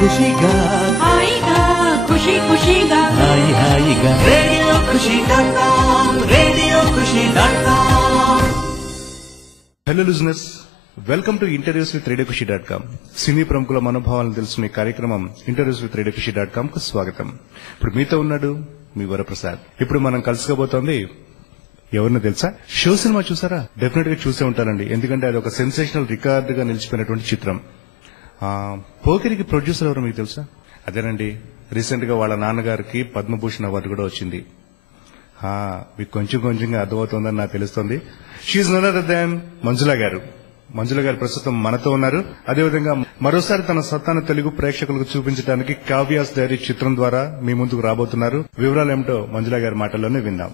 ఖుషిగా హాయిగా ఖుషి ఖుషిగా హాయి హాయిగా రేడియో ఖుషి.com hello listeners, welcome to interviews with radio ఖుషి.com. సినీ ప్రముఖుల మనోభావాలను తెలుసుకునే కార్యక్రమం ఇంటర్వ్యూస్ విత్ రేడియో ఖుషి.com కు స్వాగతం. ఇప్పుడు మీతో ఉన్నాడు మీ వరప్రసాద్. ఇప్పుడు మనం కలుసుకోబోతోంది ఎవరిని తెలుసా? షో సినిమా చూసారా? డెఫినెట్ గా చూసే ఉంటారండి, ఎందుకంటే అది ఒక సెన్సేషనల్ రికార్డ్ గా నిలిచిపోయినటువంటి చిత్రం. పోకిరికి ప్రొడ్యూసర్ ఎవరు మీకు తెలుసా? అదేనండి, రీసెంట్ గా వాళ్ళ నాన్నగారికి పద్మభూషణ్ అవార్డు కూడా వచ్చింది. మీకు కొంచెం కొంచెంగా అర్థమవుతోందని నాకు తెలుస్తోంది. షీఈ్ నన్ అదర్ దాన్ మంజుల గారు. మంజుల గారు ప్రస్తుతం మనతో ఉన్నారు. అదేవిధంగా మరోసారి తన సత్తాను తెలుగు ప్రేక్షకులకు చూపించడానికి కావ్యాస్ డైరీ చిత్రం ద్వారా మీ ముందుకు రాబోతున్నారు. వివరాలు ఏమిటో మంజుల గారి మాటల్లోనే విందాం.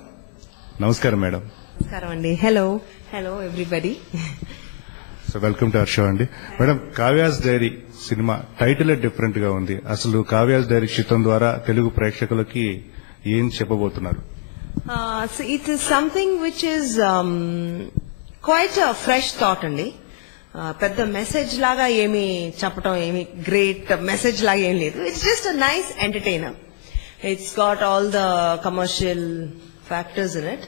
నమస్కారం మేడం. నమస్కారం అండి. Hello hello everybody. So welcome to our show అండి. Madam, Kavya's diary cinema title different గా ఉంది. అసలు కావ్యాస్ డైరీ చిత్రం ద్వారా తెలుగు ప్రేక్షకులకి ఏం చెప్పబోతున్నారు? It is something which is quite fresh thought అండి. పెద్ద మెసేజ్ లాగా ఏమి చెప్పడం, ఏమి గ్రేట్ మెసేజ్ లాగా ఏం లేదు. It's just a nice entertainer. It's got all the commercial factors in it.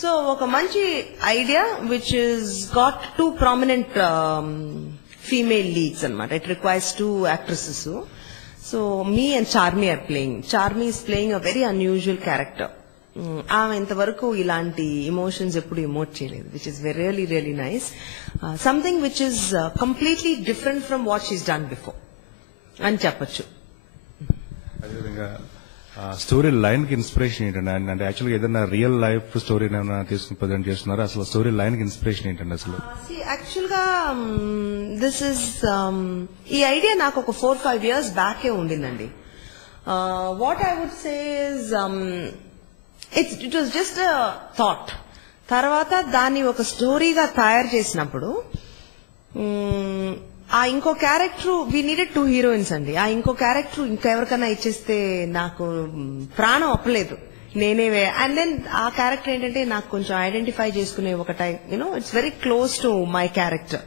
So ఒక మంచి idea which is got two prominent female leads అనమాట. It requires two actresses. So me and Charmi are playing. Charmi is playing a very unusual character. ఆమె ఇంతవరకు ఇలాంటి emotions ఎప్పుడు emote చేయలేదు, which is really really nice. Something which is completely different from what she's done before అని చెప్పొచ్చు. అదేవిధంగా story line కి inspiration ఏంటండి? అంటే యాక్చువల్గా ఏదైనా రియల్ లైఫ్ స్టోరీ తీసుకుని ప్రజెంట్ చేస్తున్నారా? అసలు స్టోరీ లైన్ కి ఇన్స్పిరేషన్ ఏంటండి అసలు? యాక్చువల్ గా దిస్ ఇస్ ఈ ఐడియా నాకు ఒక 4-5 years బ్యాకే ఉండిందండి. What I would say is it was just a thought. తర్వాత దాన్ని ఒక స్టోరీగా తయారు చేసినప్పుడు ఆ ఇంకో క్యారెక్టర్, వీ నీడెడ్ 2 heroines అండి. ఆ ఇంకో క్యారెక్టర్ ఇంకెవరికైనా ఇచ్చేస్తే నాకు ప్రాణం అప్పలేదు, నేనే. అండ్ దెన్ ఆ క్యారెక్టర్ ఏంటంటే నాకు కొంచెం ఐడెంటిఫై చేసుకునే ఒక type, it's very close to my character.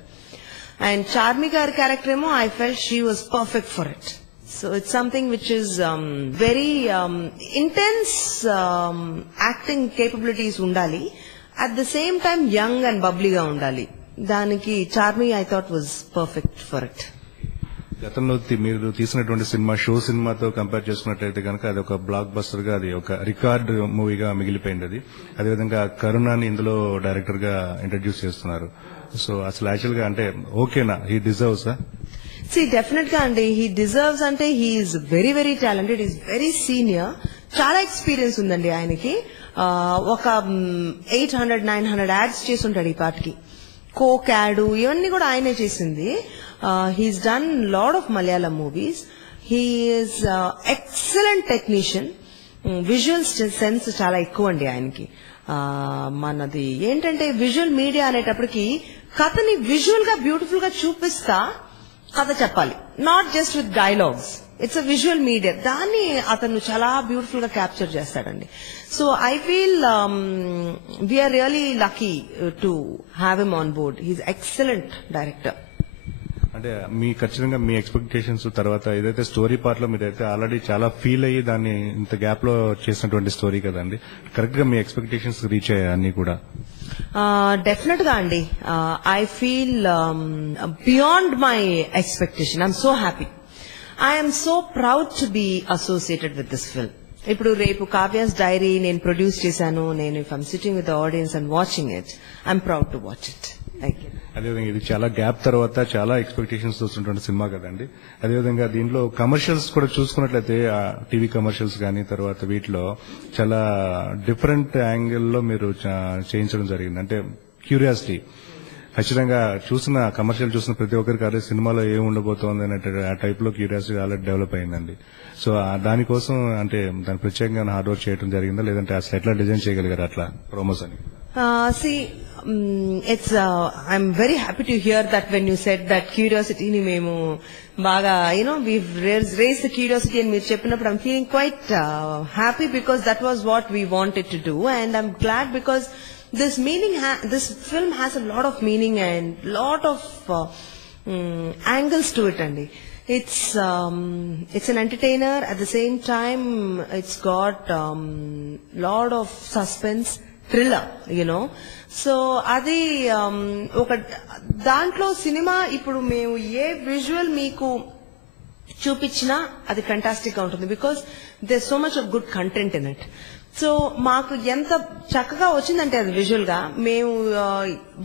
And Charmi గారి క్యారెక్టర్ ఏమో I felt she was perfect for it. So it's something which is very intense acting capabilities ఉండాలి, at the same time young and బబ్లీగా ఉండాలి. దానికి Charmi I thought was perfect for it. గతంలో మీరు తీసినటువంటి cinema show సినిమాతో compare చేసుకున్నట్లయితే కనుక అది ఒక బ్లాక్ బస్టర్ గా, అది ఒక రికార్డ్ మూవీగా మిగిలిపోయింది. అది అదేవిధంగా కరుణాని ఇందులో డైరెక్టర్ గా ఇంట్రడ్యూస్ చేస్తున్నారు. సో అసలు యాక్చువల్ గా అంటే ఓకేనా? He deserves? డెఫినెట్ గా అండి, హీ డిజర్వ్స్. అంటే he's very very talented, is very senior, చాలా ఎక్స్పీరియన్స్ ఉందండి ఆయనకి. ఒక 800-900 యాడ్స్ చేసి ఉంటాడు ఈ పాటికి. కోక్ యాడ్ ఇవన్నీ కూడా ఆయనే చేసింది. He's done lot of Malayalam movies. He's excellent technician. Visual sense చాలా ఎక్కువ అండి ఆయనకి. మనది ఏంటంటే విజువల్ మీడియా అనేటప్పటికి కథని విజువల్ గా బ్యూటిఫుల్ గా చూపిస్తా కథ చెప్పాలి, not just with dialogues. It's a visual media, దాన్ని అతను చాలా బ్యూటిఫుల్ గా క్యాప్చర్ చేస్తాడండి. So I feel we're really lucky to have him on board. He's excellent director. అంటే మీ ఖచ్చితంగా మీ ఎక్స్పెక్టేషన్స్ తర్వాత ఏదైతే స్టోరీ పార్ట్ లో మీరైతే ఆల్రెడీ చాలా ఫీల్ అయ్యి దాన్ని ఇంత గ్యాప్ లో చేసినటువంటి స్టోరీ కదండి, కరెక్ట్ గా మీ ఎక్స్పెక్టేషన్స్ రీచ్ అయ్యాయి అన్ని కూడా? డెఫినెట్ గా అండి. I feel beyond my expectation. I'm so happy. I'm so proud to be associated with this film. ఇప్పుడు రేపు కావ్యాస్ డైరీ నేను ప్రొడ్యూస్ చేశాను. నేను if I'm sitting with the audience and watching it, I'm proud to watch it. Thank you. అదేవిధంగా ఇది చాలా gap తర్వాత చాలా ఎక్స్పెక్టేషన్స్ వస్తున్నటువంటి సినిమా కదండి. అదేవిధంగా దీంట్లో కమర్షియల్స్ కూడా చూసుకున్నట్లయితే టీవీ కమర్షియల్స్ కానీ తర్వాత వీటిలో చాలా డిఫరెంట్ యాంగిల్లో మీరు చేయించడం జరిగింది. అంటే క్యూరియాసిటీ, ఖచ్చితంగా చూసిన కమర్షియల్ చూసిన ప్రతి ఒక్కరికి అదే సినిమాలో ఏం ఉండబోతోంది అనే ఆ టైప్ లో క్యూరియాసిటీ ఆల్రెడీ డెవలప్ అయిందండి. సో దానికోసం అంటే దాని ప్రత్యేకంగా హార్డ్ వర్క్ చేయడం జరిగిందా, లేదంటే అసలు ఎట్లా డిజైన్ చేయగలిగారు అట్లా ప్రోమోస్ అని? I'm very happy to hear that when you said that curiosity ni memu baga, we've raised the curiosity and meer cheppinappudu I'm feeling quite happy because that was what we wanted to do, and I'm glad because this film has a lot of meaning and lot of angles to it andi. It's an entertainer. At the same time, it's got lot of suspense, thriller, you know. So అది ఒక దాంట్లో cinema ఇప్పుడు మేము ఏ visual మీకు చూపించినా అది fantastic గా ఉంటుంది because there so much of good content in it. So మాకు ఎంత చక్కగా వచ్చిందంటే అది విజువల్ గా మేము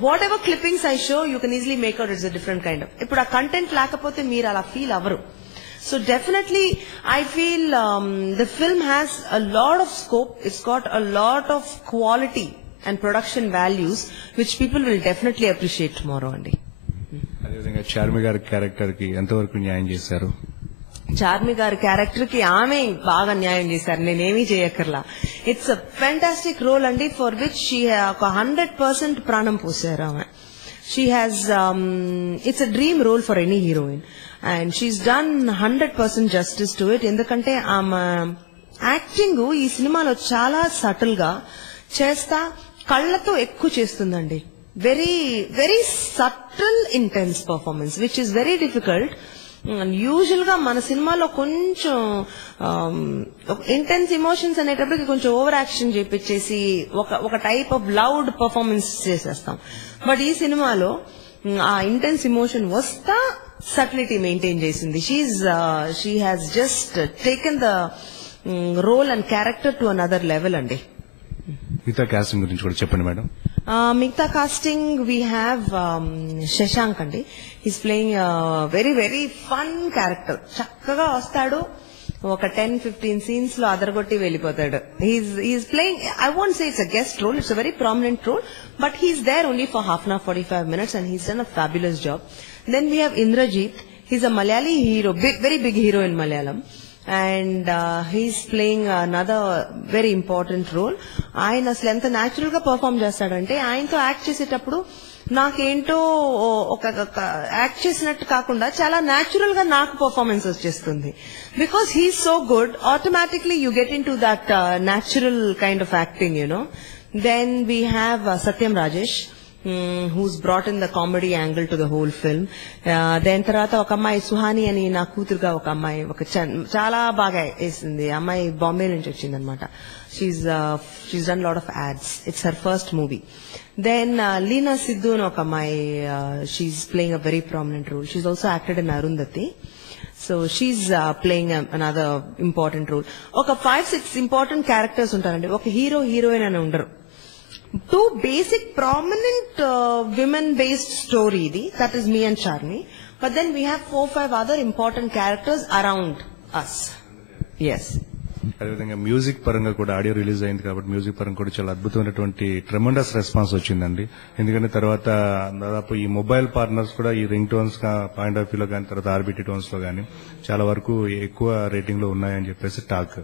whatever clippings I show you can easily make out it's a different kind of. ఇప్పుడు ఆ కంటెంట్ లేకపోతే మీరు అలా ఫీల్ అవ్వరు. So definitely I feel the film has a lot of scope. It's got a lot of quality and production values which people will definitely appreciate tomorrow అండి. అదేవిధంగా చార్మి గారి character కి ఎంతవరకు న్యాయం చేశారు? చార్మి గారి క్యారెక్టర్ కి ఆమె బాగా న్యాయం చేశారు, నేనేమీ చేయక్కర్లా. ఇట్స్ అ ఫెంటాస్టిక్ రోల్ అండి ఫర్ విచ్ షీ ఒక 100% ప్రాణం పోసారు ఆమె. She has, it's a dream role for any heroine. And she's done 100% justice to it. ఎందుకంటే ఆమె యాక్టింగ్ ఈ సినిమాలో చాలా సటిల్ గా చేస్తా కళ్ళతో ఎక్కువ చేస్తుందండి. Very very subtle intense performance which is very difficult. Usual గా మన సినిమాలో కొంచెం ఇంటెన్స్ ఇమోషన్స్ అనేటప్పటికి కొంచెం ఓవర్ యాక్షన్ చేపించేసి ఒక టైప్ ఆఫ్ లౌడ్ పర్ఫార్మెన్స్ చేసేస్తాం. బట్ ఈ సినిమాలో ఆ ఇంటెన్స్ ఇమోషన్ వస్తా సటిలిటీ మెయింటైన్ చేసింది. She has just taken the role and character to another level అండి. మిగతా కాస్టింగ్ గురించి కూడా చెప్పండి మేడం. మిగతా కాస్టింగ్ వీ హ్యావ్ శశాంక్ అండి. He's playing very very fun character. చక్కగా వస్తాడు, ఒక 10-15 సీన్స్ లో అదరగొట్టి వెళ్ళిపోతాడు. He's playing, I won't say it's a guest role, it's a very prominent role, but he's there only for half an hour 45 minutes and he's done a fabulous job. Then we have Indrajit. He's a Malayali hero, very big hero in Malayalam. And he's playing another very important role. ఆయన అసలు ఎంత natural గా perform చేస్తాడంటే ఆయనతో act చేసేటప్పుడు నాకేంటో ఒక act చేసినట్టు కాకుండా చాలా న్యాచురల్ గా నాకు పర్ఫార్మెన్స్ వచ్చేస్తుంది. Because he's so good, automatically you get into that natural kind of acting, you know. Then we have Satyam Rajesh, who's brought in the comedy angle to the whole film. Then తర్వాత ఒక అమ్మాయి సుహాని అని నా కూతురుగా ఒక అమ్మాయి చాలా బాగా వేసింది. అమ్మాయి బాంబే నుంచి వచ్చింది అనమాట. షీ's done lot of ads. It's her first movie. Then Leena Sidhu అని ఒక అమ్మాయి, she's playing a very prominent role. She's also acted in Arundhati. So she's playing another important role. ఒక 5-6 important characters ఉంటారండి. ఒక హీరో హీరోయిన్ అని ఉండరు. Two basic prominent women based story idi, that is me and Charmi, but then we have 4-5 other important characters around us. Yes. అదేవిధంగా music పరంగా కూడా audio release అయింది కాబట్టి మ్యూజిక్ పరంగా కూడా చాలా అద్భుతమైనటువంటి ట్రెమండస్ రెస్పాన్స్ వచ్చిందండి. ఎందుకంటే తర్వాత దాదాపు ఈ మొబైల్ పార్ట్నర్స్ కూడా ఈ రింగ్ టోన్స్ పాయింట్ ఆఫ్ వ్యూలో కానీ తర్వాత ఆర్బిటీ టోన్స్ లో కానీ చాలా వరకు ఎక్కువ రేటింగ్ లో ఉన్నాయని చెప్పేసి టాక్.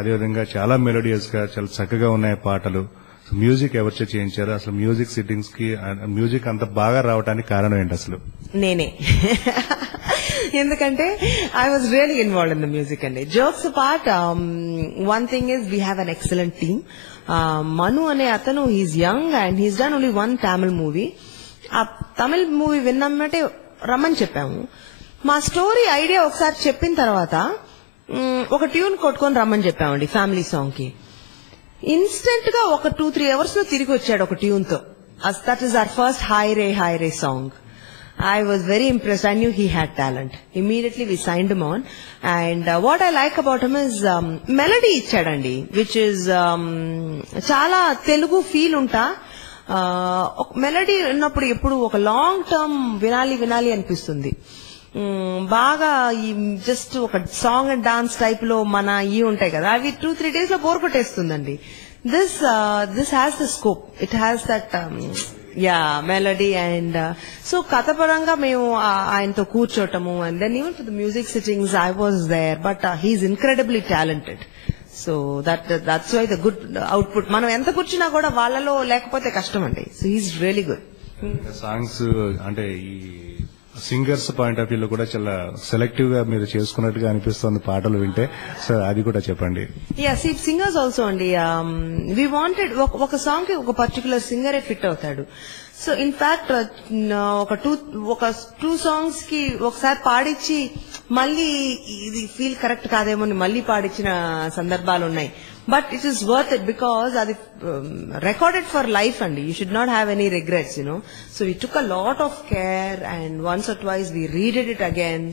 అదేవిధంగా చాలా మెలోడియస్ గా చాలా చక్కగా ఉన్నాయి పాటలు. మ్యూజిక్ ఎవరిచే చేయించారు? అసలు మ్యూజిక్ సిట్టింగ్స్ కి మ్యూజిక్ అంత బాగా రావడానికి కారణం ఏంటి అసలు? నేనే. ఎందుకంటే I was really involved in the music అండి. Jokes apart, one thing is we have an excellent team. Manu అనే అతను, he's young and he's done only one Tamil movie. ఆ తమిళ్ మూవీ విన్నామంటే రమ్మని చెప్పాము. మా స్టోరీ ఐడియా ఒకసారి చెప్పిన తర్వాత ఒక ట్యూన్ కొట్టుకొని రమ్మని చెప్పామండి ఫ్యామిలీ సాంగ్ కి. ఇన్స్టెంట్ గా ఒక 2-3 hours లో తిరిగి వచ్చాడు ఒక ట్యూన్ తో. That is our first high ray song. I was very impressed. I knew he had talent. Immediately we signed him on. And what I like about him is melody ichadandi, which is chala Telugu feel unta. Melody ఉన్నప్పుడు ఎప్పుడు ఒక long term వినాలి అనిపిస్తుంది. బాగా just ఒక song and dance type లో మన ఇవి ఉంటాయి కదా, అవి 2-3 days లో బోర్ కొట్టేస్తుందండి. This has the scope, it has that melody. And so కథ పరంగా మేము ఆయనతో కూర్చోటము, and then even for the music sittings I was there, but he's incredibly talented. So that's why the good output. మనం ఎంత కూర్చున్నా కూడా వాళ్ళలో లేకపోతే కష్టం అండి. So he's really good. Songs అంటే ఈ సింగర్స్ పాయింట్ ఆఫ్ వ్యూలో కూడా చాలా సెలెక్టివ్ గా మీరు చేసుకున్నట్టుగా అనిపిస్తుంది పాటలు వింటే. సో అది కూడా చెప్పండి. సింగర్స్ ఆల్సో అండి. వి వాంటెడ్ ఒక సాంగ్ కి ఒక పర్టికులర్ సింగరే ఫిట్ అవుతాడు. సో ఇన్ఫాక్ట్ ఒక టూ సాంగ్స్ కి ఒకసారి పాడించి మళ్ళీ ఇది ఫీల్ కరెక్ట్ కాదేమో అని మళ్ళీ పాడించిన సందర్భాలు ఉన్నాయి. But it is worth it because అది రికార్డెడ్ ఫర్ లైఫ్ అండి. You should not have any regrets so we took a lot of care and once or twice we redid it again.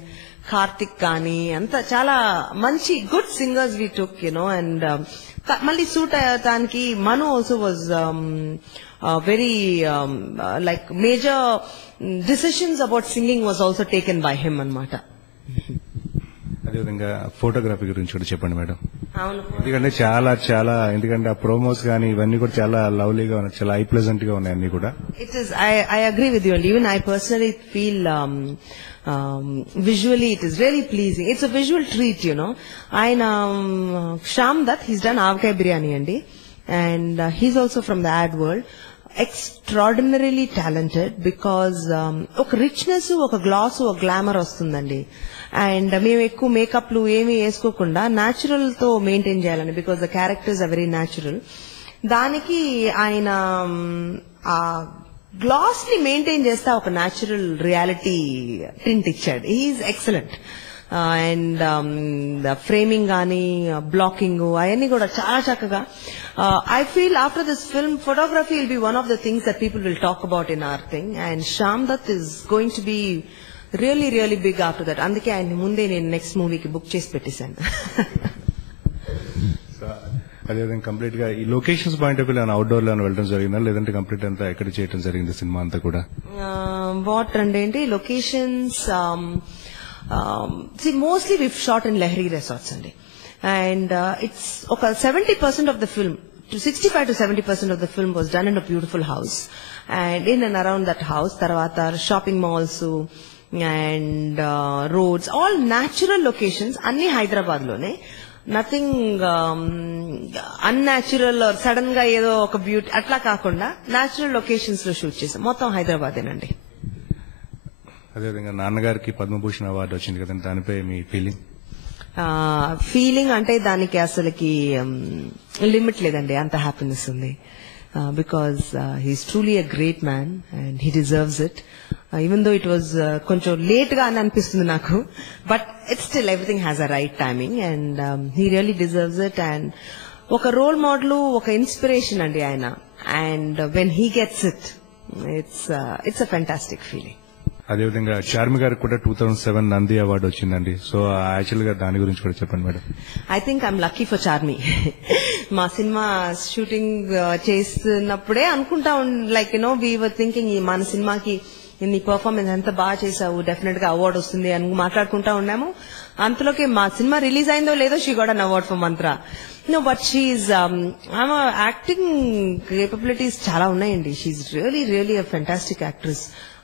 Karthik కానీ అంతా చాలా మంచి good singers we took and మళ్ళీ suit అయ్యడానికి Manu also was very like major decisions about singing was also taken by him అన్నమాట. అదేవిధంగా photography గురించి కూడా చెప్పండి మేడం. అవును, ఎందుకంటే చాలా ఎందుకంటే ఆ ప్రోమోస్ కానీ ఇవన్నీ కూడా చాలా లవ్లీగా ఉన్నాయి, చాలా ఐ ప్లెజెంట్ గా ఉన్నాయి అన్ని కూడా. It is, I agree with you, and even I personally feel visually it is really pleasing. It's a visual treat, ఆయన Shyam Dutt, he's done Avkai Biryani andi, and he's also from the ad world. Extraordinarily talented because ఒక richness, ఒక gloss, ఒక glamour వస్తుందండి. And మేము ఎక్కువ మేకప్లు ఏమి వేసుకోకుండా న్యాచురల్ తో మెయింటైన్ చేయాలని, because the characters are very natural. దానికి ఆయన ఆ గ్లాస్ ని మెయింటైన్ చేస్తే ఒక న్యాచురల్ రియాలిటీ టింట్ ఇచ్చాడు. He's excellent. అండ్ ఫ్రేమింగ్ కానీ బ్లాకింగ్ అవన్నీ కూడా చాలా చక్కగా. I feel after this film, photography will be one of the things that people will talk about in our thing, and Shyam Dutt is going to be really, really big after that. అందుకే ఆయన ముందే నేను next మూవీకి book చేసి పెట్టేశాను. అదేవిధంగా complete గా ఈ locations point of view outdoor లో వెళ్ళడం జరిగిందా, లేదంటే కంప్లీట్ అంతా ఎక్కడ చేయడం జరిగింది సినిమా అంతా కూడా? వాట్ అంటే locations mostly we shot in Lahari resorts అండి. And it's okay, 70% of the film, 65 to 70% of the film was done in a beautiful house, and in and around that house tarvata shopping malls and roads, all natural locations, anni Hyderabad lone, nothing unnatural or sudden ga edo oka beauty atla kaakunda natural locations lo shoot chesam. Mottham Hyderabad enandi. అదేవిధంగా నాన్నగారికి Padma Bhushan award వచ్చింది కదండి, దానిపై మీ feeling? Feeling అంటే దానికి అసలుకి limit లేదండి, అంత హ్యాపీనెస్ ఉంది. Because he's truly a great man and he deserves it. Even though it was కొంచెం లేట్ గా అని అనిపిస్తుంది నాకు, but it's still everything has a right timing and he really deserves it. And ఒక role model, ఒక inspiration అండి ఆయన. And when he gets it, it's a fantastic feeling. అదేవిధంగా చార్మి గారికి కూడా 2007 నంది అవార్డు వచ్చిందండి. సో యాక్చువల్ గా దాని గురించి కూడా చెప్పండి madam. I think I'm lucky for Charmi. మా సినిమా షూటింగ్ చేస్తున్నప్పుడే అనుకుంటా లైక్ వీ వర్ థింకింగ్ మన సినిమాకి నీ పర్ఫార్మెన్స్ ఎంత బాగా చేసావు, డెఫినెట్ గా అవార్డు వస్తుంది అని మాట్లాడుకుంటా ఉన్నాము. అంతలోకి మా సినిమా రిలీజ్ అయిందో లేదో she got an award for Mantra. But she's ఆమె యాక్టింగ్ కేపబిలిటీస్ చాలా ఉన్నాయండి. She's really really a fantastic actress.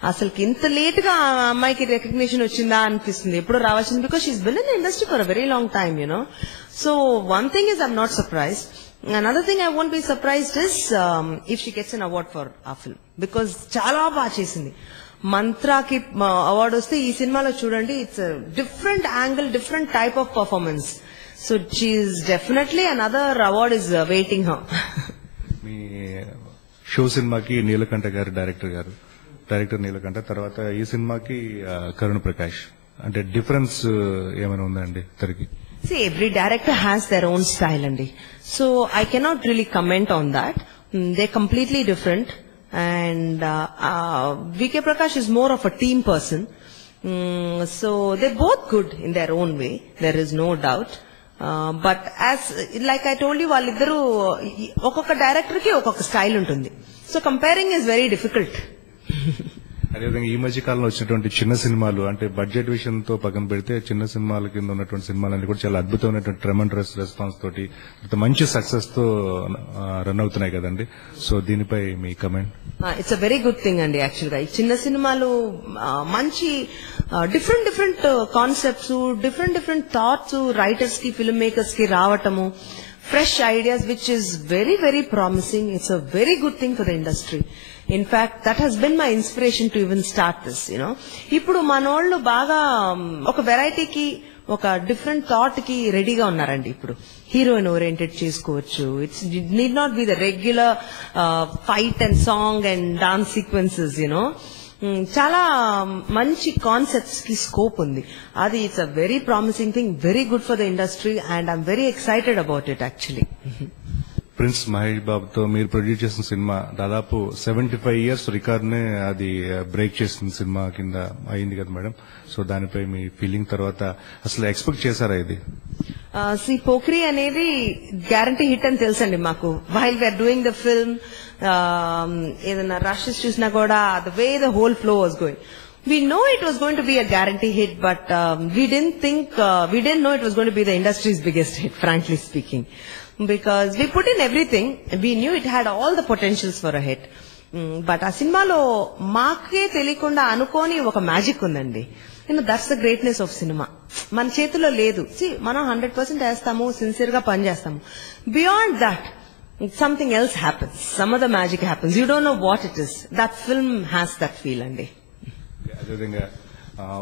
అసలుకి ఇంత లేట్ గా ఆ అమ్మాయికి రికగ్నిషన్ వచ్చిందా అనిపిస్తుంది, ఎప్పుడో రావాల్సింది. Because she's been in the industry for a very long time, so one thing is I'm not surprised. Another thing I won't be surprised is if she gets an award for our film, because చాలా బాగా చేసింది. మంత్రాకి award వస్తే ఈ సినిమాలో చూడండి, it's different angle, different type of performance. So she's definitely another award is waiting her. మీ show సినిమాకి నీలకంఠ గారు డైరెక్టర్ నీలకంఠ, తర్వాత ఈ సినిమాకి కరుణ్ ప్రకాష్, అంటే డిఫరెన్స్ ఏమైనా ఉందండి ఇద్దరికి? See, every director has their own style, andi. So I cannot really comment on that. They're completely different. And VK Prakash is more of a team person. So they're both good in their own way. There is no doubt. But as like I told you, వాళ్ళిద్దరూ ఒక్కొక్క director కి ఒక్కొక్క style ఉంటుంది. So comparing is very difficult. అదేవిధంగా ఈ మధ్య కాలంలో వచ్చినటువంటి చిన్న సినిమాలు, అంటే బడ్జెట్ విషయంతో పక్కన పెడితే చిన్న సినిమాల కింద ఉన్నటువంటి సినిమాలన్నీ కూడా చాలా అద్భుతమైనటువంటి ట్రెమెండరస్ రెస్పాన్స్ తోటి మంచి సక్సెస్ తో రన్ అవుతున్నాయి కదండి. సో దీనిపై మీ comment? It's a very good thing అండి. యాక్చువల్ గా ఈ చిన్న సినిమాలు మంచి different concepts, different thoughts writers కి, ఫిల్మ్ మేకర్స్ కి రావటము, fresh ideas, which is very very promising. It's a very good thing for the industry. In fact, that has been my inspiration to even start this, ఇప్పుడు మనోళ్ళు బాగా ఒక వెరైటీకి, ఒక different thought కి రెడీగా ఉన్నారండి. ఇప్పుడు హీరోయిన్ ఓరియంటెడ్ చేసుకోవచ్చు. It's need not be the regular fight and song and dance sequences. చాలా మంచి కాన్సెప్ట్స్ కి స్కోప్ ఉంది. అది it's a very promising thing, very good for the industry and I'm very excited about it actually. Prince Mahesh బాబుతో మీరు produce చేసిన cinema దాదాపు 75 years record నే అది బ్రేక్ చేసిన సినిమా కింద అయింది కదా మేడం. సో దానిపై మీ ఫీలింగ్, తర్వాత అసలు ఎక్స్పెక్ట్ చేశారా ఇది? పోఖ్రీ అనేది గ్యారంటీ హిట్ అని తెలుసండి మాకు. While we're doing the film, ఏదైనా రషెస్ చూసినా కూడా the way the whole flow was going, we know it was going to be a guarantee hit, but we didn't know it was going to be the industry's biggest hit, frankly speaking, because we put in everything. We knew it had all the potentials for a hit, but ఆ సినిమాలో మాకే తెలియకుండా అనుకోని ఒక magic ఉందండి. That's the greatness of cinema. మన చేతిలో లేదు. మనం 100% వేస్తాము, సిన్సియర్ గా పనిచేస్తాము. Beyond that something else happens, some other magic happens, you don't know what it is. That film has that feel అండి. అదేవిధంగా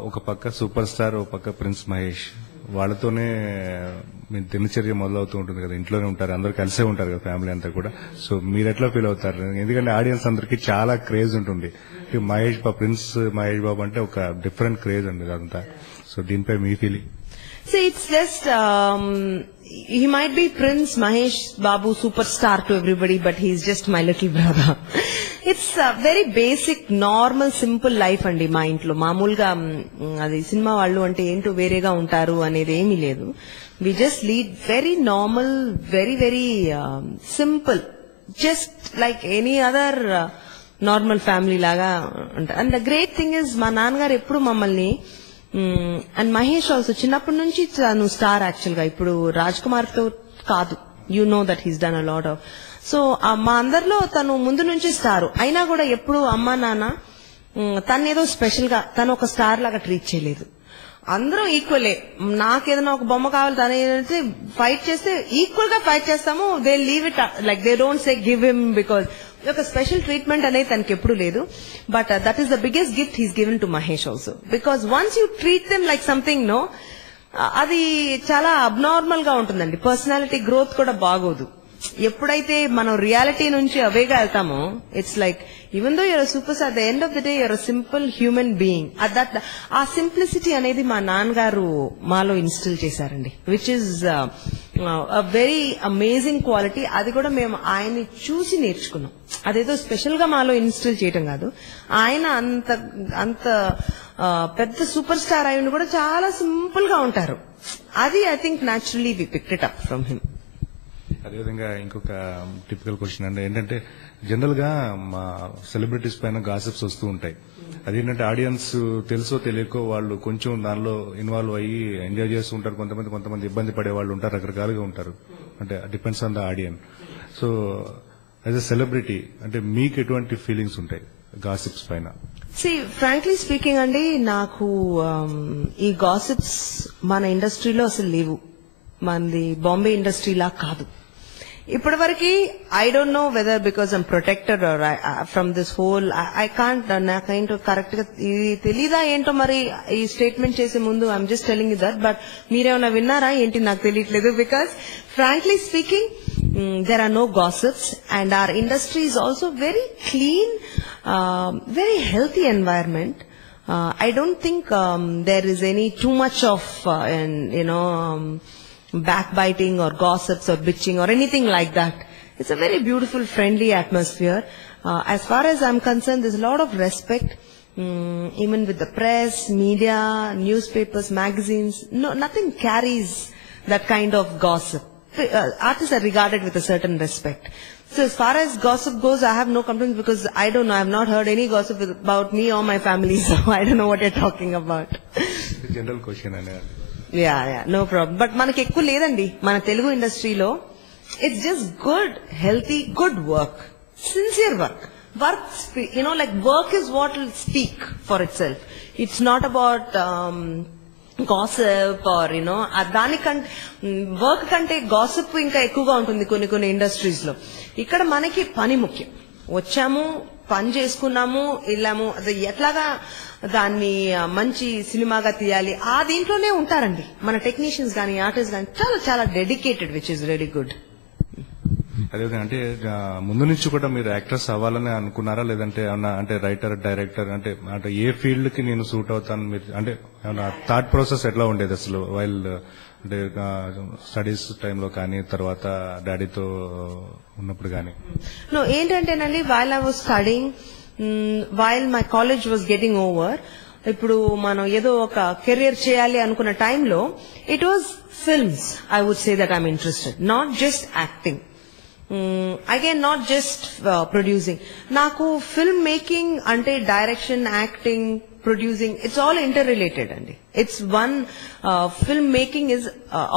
ఒక పక్క సూపర్ స్టార్, ఒక పక్క ప్రిన్స్ మహేష్, వాళ్ళతోనే మీ దినచర్య మొదలవుతూ ఉంటుంది కదా, ఇంట్లోనే ఉంటారు, అందరూ కలిసే ఉంటారు కదా ఫ్యామిలీ అంతా కూడా. సో మీరు ఎట్లా ఫీల్ అవుతారు? ఎందుకంటే ఆడియన్స్ అందరికి చాలా క్రేజ్ ఉంటుంది. ప్రిన్స్ మహేష్ బాబు అంటే ఒక డిఫరెంట్ క్రేజ్ అండి అదంతా. సో దీనిపై మీ feeling? See, it's just, he might be Prince Mahesh Babu superstar to everybody, but he's just my little brother. It's a very basic, normal, simple life అండి మా ఇంట్లో. మామూలుగా అది సినిమా వాళ్ళు అంటే ఏంటో వేరేగా ఉంటారు అనేది ఏమీ లేదు. We just lead very normal, very, very simple, just like any other normal family లాగా ఉంటారు. And the great thing is, మా నాన్నగారు ఎప్పుడు మమ్మల్ని, అండ్ మహేష్ ఆల్సో చిన్నప్పటి నుంచి తను స్టార్ యాక్చువల్ గా. ఇప్పుడు రాజ్ కుమార్ తో కాదు, you know that he's done a lot of. So మా అందరిలో తను ముందు నుంచి స్టార్ అయినా కూడా ఎప్పుడు అమ్మా నాన్న తను ఏదో స్పెషల్ గా, తను ఒక స్టార్ లాగా ట్రీట్ చేయలేదు. అందరం ఈక్వలే. నాకేదైనా ఒక బొమ్మ కావాలి, తను ఏదైతే ఫైట్ చేస్తే ఈక్వల్ గా ఫైట్ చేస్తాము. They leave it like they don't say give him, because ఒక స్పెషల్ ట్రీట్మెంట్ అనేది తనకి ఎప్పుడు లేదు. But that is the biggest gift he's given to Mahesh also, because once you treat them like something, no, అది చాలా abnormal గా ఉంటుందండి. Personality growth కూడా బాగోదు. ఎప్పుడైతే మనం రియాలిటీ నుంచి అవేగా వెళ్తామో, it's like even though you're super star, the end of the day you're simple human being. ఆ సింప్లిసిటీ అనేది మా నాన్నగారు మాలో ఇన్స్టిల్ చేశారండి, which is a very amazing quality. అది కూడా మేము ఆయన్ని చూసి నేర్చుకున్నాం. అదేదో స్పెషల్ గా మాలో ఇన్స్టిల్ చేయటం కాదు. ఆయన అంత పెద్ద సూపర్ స్టార్ ఆయన కూడా చాలా సింపుల్ గా ఉంటారు. అది I think naturally we picked it up from him. అదేవిధంగా ఇంకొక టిపికల్ క్వశ్చన్ అండి, ఏంటంటే జనరల్ గా మా సెలబ్రిటీస్ పైన గాసిప్స్ వస్తూ ఉంటాయి. అదేంటంటే ఆడియన్స్ తెలుసో తెలియకో వాళ్ళు కొంచెం దానిలో ఇన్వాల్వ్ అయ్యి ఎంజాయ్ చేస్తూ ఉంటారు. కొంతమంది ఇబ్బంది పడే వాళ్ళు ఉంటారు, రకరకాలుగా ఉంటారు. అంటే depends on the audience. So as a celebrity అంటే మీకు ఎటువంటి ఫీలింగ్స్ ఉంటాయి గాసిప్స్ పైన? ఫ్రాంక్లీ స్పీకింగ్ అండి, నాకు ఈ గాసిప్స్ మన ఇండస్ట్రీలో అసలు లేవు. మనది బాంబే ఇండస్ట్రీ లా కాదు ఇప్పటి వరకు. I don't know whether because I'm protected or from this whole, I can't, నాకేంటో కరెక్ట్ గా ఇది తెలీదా ఏంటో మరి ఈ స్టేట్మెంట్ చేసే ముందు. I'm just telling you that. But మీరేమైనా విన్నారా ఏంటి నాకు తెలియట్లేదు. Because frankly speaking there are no gossips, and our industry is also very clean, very healthy environment. I don't think there is any too much of backbiting or gossips or bitching or anything like that. It's a very beautiful, friendly atmosphere. As far as I'm concerned, there's a lot of respect, even with the press, media, newspapers, magazines. No, nothing carries that kind of gossip. Artists are regarded with a certain respect. So as far as gossip goes, I have no complaints because I don't know, I have not heard any gossip about me or my family, so I don't know what you're talking about. General question ane. Yeah, no problem. But మనకి ఎక్కువ లేదండి మన తెలుగు ఇండస్ట్రీలో. It's just good, healthy, good work, sincere work. Like work is what will speak for itself. It's not about gossip or దానికంటే work కంటే gossip ఇంకా ఎక్కువగా ఉంటుంది కొన్ని ఇండస్ట్రీస్ లో. ఇక్కడ మనకి పని ముఖ్యం. వచ్చాము, పని చేసుకున్నాము, వెళ్ళాము, అది ఎట్లాగా దాన్ని మంచి సినిమాగా తీయాలి ఆ దీంట్లోనే ఉంటారండి మన టెక్నీషియన్స్ కానీ ఆర్టిస్ట్ కానీ. చాలా చాలా dedicated, which is very good. అదేవిధంగా అంటే ముందు నుంచి కూడా మీరు యాక్ట్రెస్ అవ్వాలని అనుకున్నారా, లేదంటే ఏమన్నా అంటే రైటర్, డైరెక్టర్ అంటే అంటే ఏ ఫీల్డ్ కి నేను సూట్ అవుతాను మీరు అంటే ఏమన్నా థాట్ ప్రాసెస్ ఎట్లా ఉండేది అసలు వైల్ అంటే స్టడీస్ టైంలో కానీ తర్వాత డాడీతో ఉన్నప్పుడు కానీ? నో, ఏంటంటేనండి, while I was studying, while my college was getting over, ఇప్పుడు మనం ఏదో ఒక కెరియర్ చేయాలి అనుకున్న టైంలో it was films. I would say that I'm interested, not just acting, again not just producing. నాకు ఫిల్మ్ మేకింగ్ అంటే direction, acting, producing, it's all inter related అండి. It's one, film making is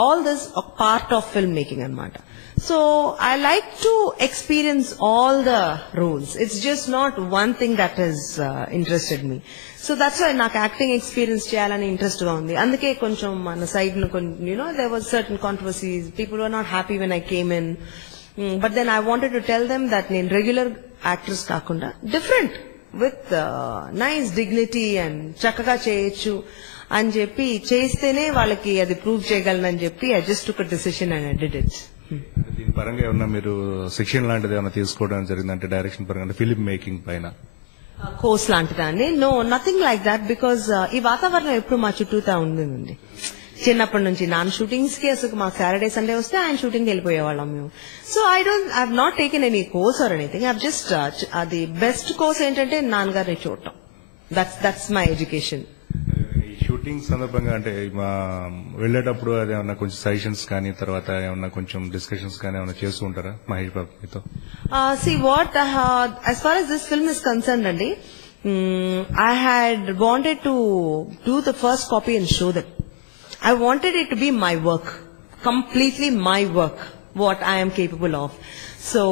all this part of film making అనమాట. So I like to experience all the roles. It's just not one thing that has interested me. So that's why నాకు acting experience చేయాలని interest గా ఉంది. అందుకే కొంచెం మన side there was certain controversies. People were not happy when I came in. But then I wanted to tell them that నేను regular actress కాకుండా different with nice dignity and చక్కగా చేయొచ్చు అని చెప్పి, చేస్తేనే వాళ్ళకి అది ప్రూవ్ చేయగలనని చెప్పి I just took a decision and I did it. దీని పరంగా ఏమన్నా మీరు శిక్షణ లాంటిది ఏమన్నా తీసుకోవడం జరిగిందంటే డైరెక్షన్ పరంగా అంటే ఫిలిం మేకింగ్ పైన కోర్స్ లాంటిదా అండి? No, nothing like that. Because ఈ వాతావరణం ఎప్పుడు మా చుట్టూతా ఉండిందండి చిన్నప్పటి నుంచి. నాన్న షూటింగ్స్ కి అసలు మాకు సాటర్డే సండే వస్తే ఆయన షూటింగ్ వెళ్ళిపోయేవాళ్ళం మేము. So I have not taken any course or anything. I just అది బెస్ట్ కోర్స్ ఏంటంటే నాన్నగారిని చూడటం. That's my education. షూటింగ్ సందర్భంగా అంటే వెళ్లేటప్పుడు అది ఏమన్నా కొంచెం సజెషన్స్ కానీ తర్వాత ఏమన్నా కొంచెం డిస్కషన్స్ కానీ ఏమన్నా చేస్తూ ఉంటారా మహేష్ బాబు మీతో? See what as far as this film is concerned andi, I had wanted to do the first copy and show them. I wanted it to be my work, completely my work, what I am capable of. So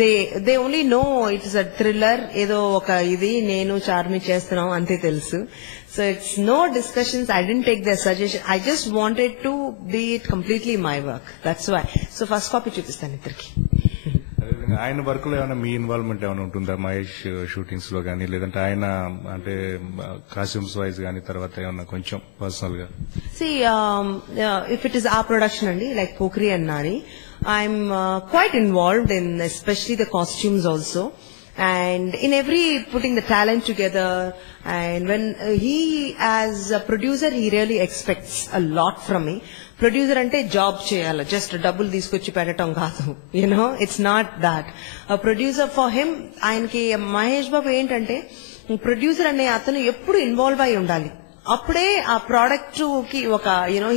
they only know it is a thriller, ఏదో ఒక ఇది నేను చార్మి చేస్తున్నాం అంతే తెలుసు. So it's no discussions. I didn't take their suggestion. I just wanted to be it completely my work. That's why. So first copy చూపిస్తాను ఇద్దరికి. ఆయన వర్క్ లో ఏమైనా మీ ఇన్వాల్వ్మెంట్ ఏమైనా ఉంటుందా మహేష్ షూటింగ్స్ లో కానీ, లేదంటే ఆయన అంటే కాస్ట్యూమ్స్ వైజ్ కానీ తర్వాత ఏమన్నా కొంచెం పర్సనల్ గా? See, if it is our production andi, like Pokri and Nari, I'm quite involved in especially the costumes also. And in every putting the talent together, and when he as a producer, he really expects a lot from me. Producer ante job cheyala, just double తీసుకొచ్చి పెట్టడం కాదు, it's not that. A producer for him, ఆయనకి మహేష్ బాబు ఏంటంటే producer అనే అతను ఎప్పుడు involve అయి ఉండాలి. అప్పుడే ఆ ప్రోడక్ట్ కి ఒక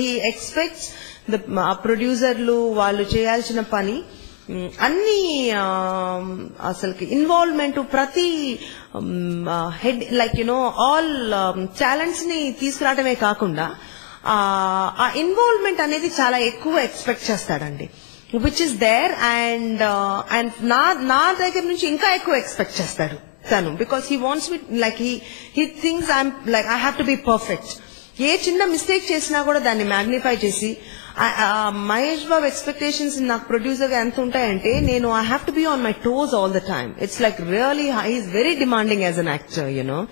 he expects the ప్రొడ్యూసర్లు వాళ్ళు చేయాల్సిన పని అన్ని అసలుకి ఇన్వాల్వ్మెంట్ ప్రతి హెడ్ లైక్ ఆల్ టాలెంట్స్ ని తీసుకురావడమే కాకుండా ఆ ఇన్వాల్వ్మెంట్ అనేది చాలా ఎక్కువ ఎక్స్పెక్ట్ చేస్తాడండి, విచ్ ఇస్ దేర్. అండ్ నా దగ్గర నుంచి ఇంకా ఎక్కువ ఎక్స్పెక్ట్ చేస్తాడు తను, because he wants me like he things I'm like I have to be perfect. ఏ చిన్న మిస్టేక్ చేసినా కూడా దాన్ని మ్యాగ్నిఫై చేసి, మహేష్ బాబు ఎక్స్పెక్టేషన్స్ నాకు ప్రొడ్యూసర్ గా ఎంత ఉంటాయంటే నేను I have to be on my toes all the time. It's like really he's very demanding as an actor,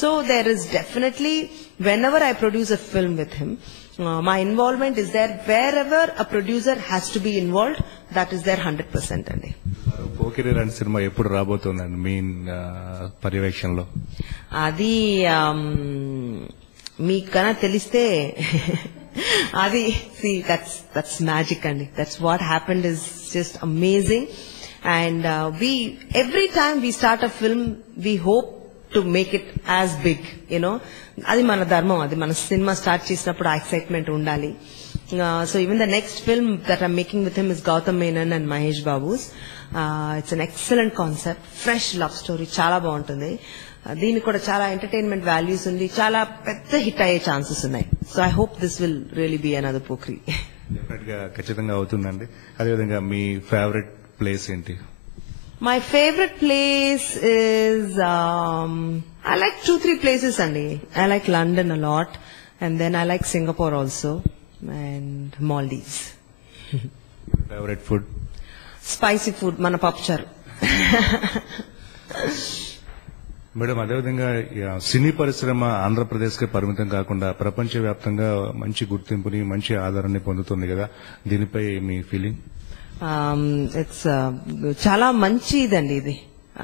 so there is definitely whenever I produce a film with him, my involvement is there. Wherever a producer has to be involved, that is there 100% అండి. పోకిరి లాంటి cinema ఎప్పుడు రాబోతుందండి మీ పర్యవేక్షణలో? అది మీకు కన్నా తెలిస్తే అది that's magic అండి. That's what happened is just amazing. And every time we start a film, we hope to make it as big, అది మన ధర్మం. అది మన సినిమా స్టార్ట్ చేసినప్పుడు ఆ ఎక్సైట్మెంట్ ఉండాలి. So even the next film that I'm making with him is Gautham Menon and Mahesh Babu's. It's an excellent concept, fresh love story, చాలా బాగుంటుంది. దీనికి కూడా చాలా ఎంటర్టైన్మెంట్ వాల్యూస్ ఉంది, చాలా పెద్ద హిట్ అయ్యే ఛాన్సెస్ ఉన్నాయి. So I hope this will really be another Pokiri. Definite గా ఖచ్చితంగా అవుతుందండి. అదేవిధంగా మీ ఫేవరెట్ ప్లేస్ ఏంటి? My favorite place is, I like 2-3 places andi. I like London a lot, and then I like Singapore also, and Maldives. Favorite food? Spicy food, mana papucharu. Madam, అదేవిధంగా సినీ పరిశ్రమ ఆంధ్రప్రదేశ్కే పరిమితం కాకుండా ప్రపంచవ్యాప్తంగా మంచి గుర్తింపుని, మంచి ఆదరణని పొందుతుంది కదా, దీనిపై మీ ఫీలింగ్? ఇట్స్ చాలా మంచిదండి ఇది.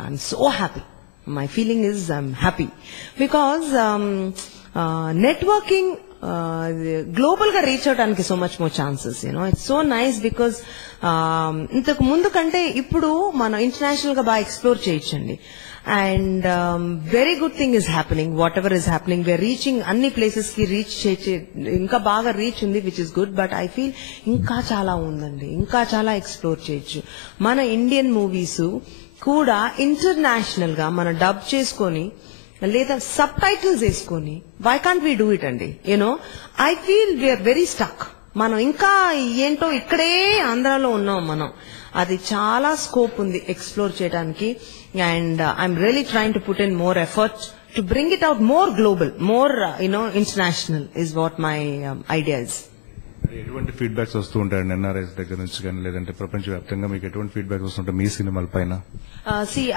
I'm so happy. My feeling is I'm happy because networking global గా రీచ్ అవడానికి so much more chances. It's so nice because ఇంతకు ముందు కంటే ఇప్పుడు మనం ఇంటర్నేషనల్ గా బాగా ఎక్స్ప్లోర్ చేయొచ్చండి. And very good thing is happening. Whatever is happening we're reaching అన్ని ప్లేసెస్ కి రీచ్ ఇంకా బాగా రీచ్ ఉంది, which is good. But I feel ఇంకా చాలా ఉందండి, ఇంకా చాలా ఎక్స్ప్లోర్ చేయొచ్చు. మన ఇండియన్ మూవీస్ కూడా ఇంటర్నేషనల్ గా మనం డబ్ చేసుకొని లేదా సబ్ టైటిల్స్ వేసుకొని why can't we do it అండి? I feel we're very stuck. మనం ఇంకా ఏంటో ఇక్కడే ఆంధ్రాలో ఉన్నాం మనం. అది చాలా స్కోప్ ఉంది ఎక్స్ప్లోర్ చేయడానికి. And I'm really trying to put in more effort to bring it out more global, more international is what my idea is. ఎటువంటి ఫీడ్బ్యాక్స్ వస్తూ ఉంటాయండి ఎన్ఆర్ఐస్ దగ్గర నుంచి కానీ, లేదంటే ప్రపంచవ్యాప్తంగా మీకు ఎటువంటి ఫీడ్బ్యాక్స్ వస్తుంటాయి మీ సినిమాల పైన?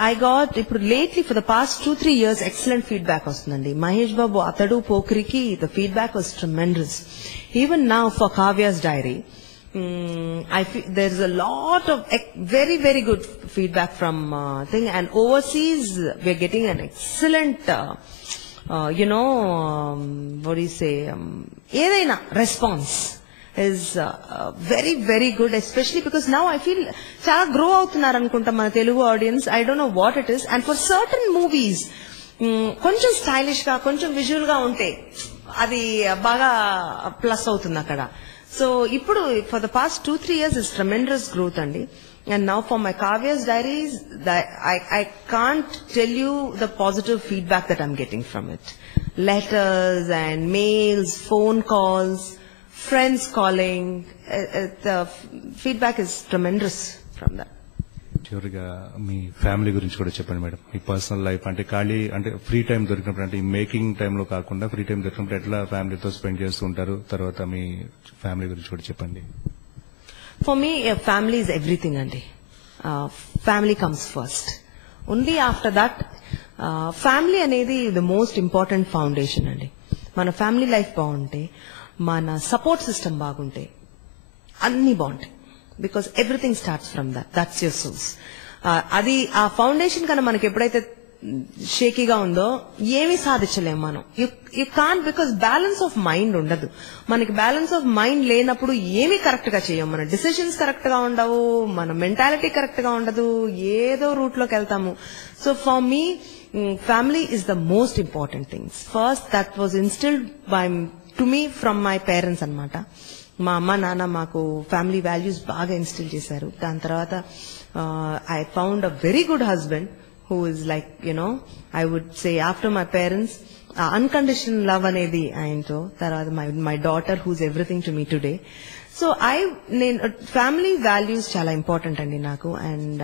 I got ఇప్పుడు lately for the past 2-3 years excellent feedback వస్తుందండి. మహేష్ బాబు అతడు పోక్రికి the feedback was tremendous. Even now for Kavya's Diary, I feel there's a lot of very very good feedback from thing, and overseas we're getting an excellent what do you say, ఏదైనా response is very very good, especially because now I feel చాలా grow అవుతున్నారు అనుకుంటా మన Telugu audience. I don't know what it is, and for certain movies కొంచెం stylish గా, కొంచెం visual గా ఉంటే అది బాగా ప్లస్ అవుతుంది అక్కడ. సో ఇప్పుడు for the past 2-3 years is tremendous growth అండి. And now for my Kavya's Diaries, I can't tell you the positive feedback that I'm getting from it. Letters and mails, phone calls, friends calling. The feedback is tremendous from that. చివరిగా మీ family గురించి కూడా చెప్పండి madam. మీ personal life అంటే ఖాళీ అంటే free time దొరికినప్పుడు, అంటే ఈ మేకింగ్ టైంలో కాకుండా ఫ్రీ టైం దొరికినప్పుడు ఎట్లా ఫ్యామిలీతో స్పెండ్ చేస్తూ ఉంటారు? తర్వాత మీ ఫ్యామిలీ గురించి కూడా చెప్పండి. For me, family is everything, Andy. Family comes first. Only after that, family అనేది the most important foundation అండి. మన ఫ్యామిలీ లైఫ్ బాగుంటే, మన సపోర్ట్ సిస్టమ్ బాగుంటే అన్ని బాగుంటాయి. Because everything starts from that's your source. అది ఆ ఫౌండేషన్ కన్నా మనకి ఎప్పుడైతే షేకీగా ఉందో ఏమీ సాధించలేము మనం. You can't, because balance of mind ఉండదు మనకి. బ్యాలెన్స్ ఆఫ్ మైండ్ లేనప్పుడు ఏమీ కరెక్ట్ గా చేయం. మన డిసిషన్స్ కరెక్ట్ గా ఉండవు, మన మెంటాలిటీ కరెక్ట్ గా ఉండదు, ఏదో రూట్ లోకి వెళ్తాము. So for me, family is the most important things. First, that was instilled to me from my parents అన్నమాట. మా అమ్మ నాన్న మాకు ఫ్యామిలీ వాల్యూస్ బాగా ఇన్స్టిల్ చేశారు. దాని తర్వాత I found a very good husband who is like, I would say after my parents, unconditional love అనేది ఆయనతో. తర్వాత my daughter who's everything to me today. సో ఫ్యామిలీ వాల్యూస్ చాలా ఇంపార్టెంట్ అండి నాకు. And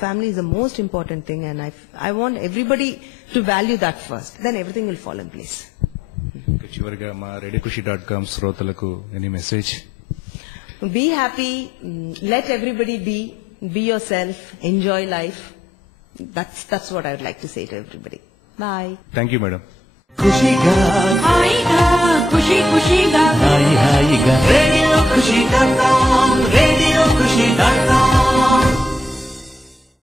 family is the most important thing, and I want everybody to value that first, then everything will fall in place. చివరిగా మా రేడియోఖుషి.com శ్రోతలకు any message? Be happy, let everybody be yourself, enjoy life. That's what I would like to say to everybody. Bye. Thank you, madam. ఖుషిగా